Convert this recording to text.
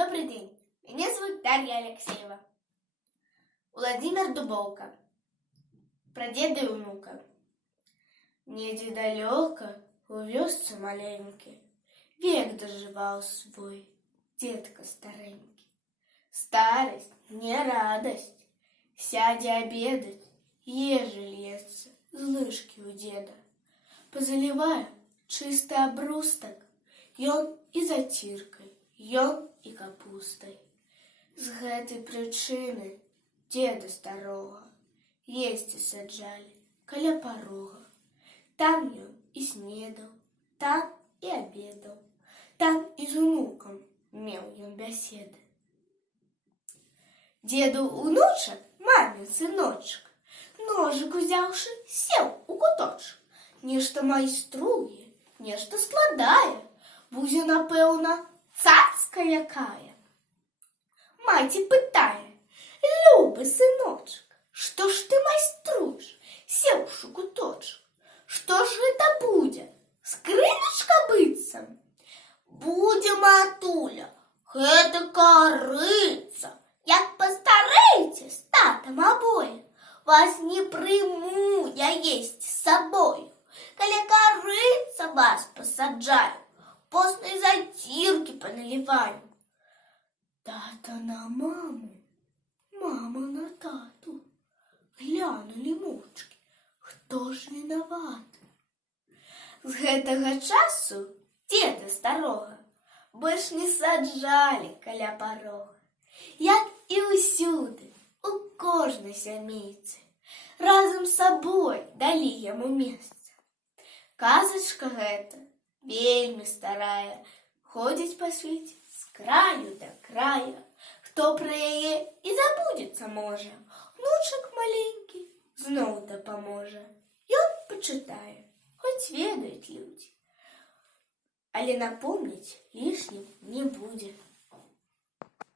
Добрый день, меня зовут Дарья Алексеева. Владимир Дубовка. Про деда и внука. Недзе далеко у вёсцы маленький век доживал свой детка старенький. Старость не радость, сядя обедать, еже льется з лыжки у деда. Позаливая чистый обрусток, ён и затиркой, ён и капустой. З гэтай прычыны деда старога есці саджалі каля парога. Там ён и снедал, там и обедал, там и з унукам меў ён бяседы. Деду унучак, мамин сыночек, ножик узяўшы, сел у куточек. Нешта майструе, нешта складае, будзе, напэўна, цацка якая. Маці пытае: «Любы сыночек, что ж ты майструешь, сеўшы у куточек? Что ж гэта будзе? Скрыначка быццам?» «Будзе, матуля, гэта карыца. Як пастарэеце з татам абое, вас не прыму я есці з сабою. Каля карыца вас пасаджаю, постной затирки поналиваю». Тата на маму, мама на тату. Глянули мовчкі, хто ж вінаваты. З гэтага часу деда старога больш не саджалі каля парога. Як і ўсюды, у кожнай сямейцы, разам з сабой далі яму месца. Казачка гэта вельмі старая, ходзіць па свеце з краю да края. Хто пра яе і забудзецца можа, внучак маленькі зноў дапаможа. Ён пачытае, хоць ведаюць людзі, але напомніць лішнім не будзе.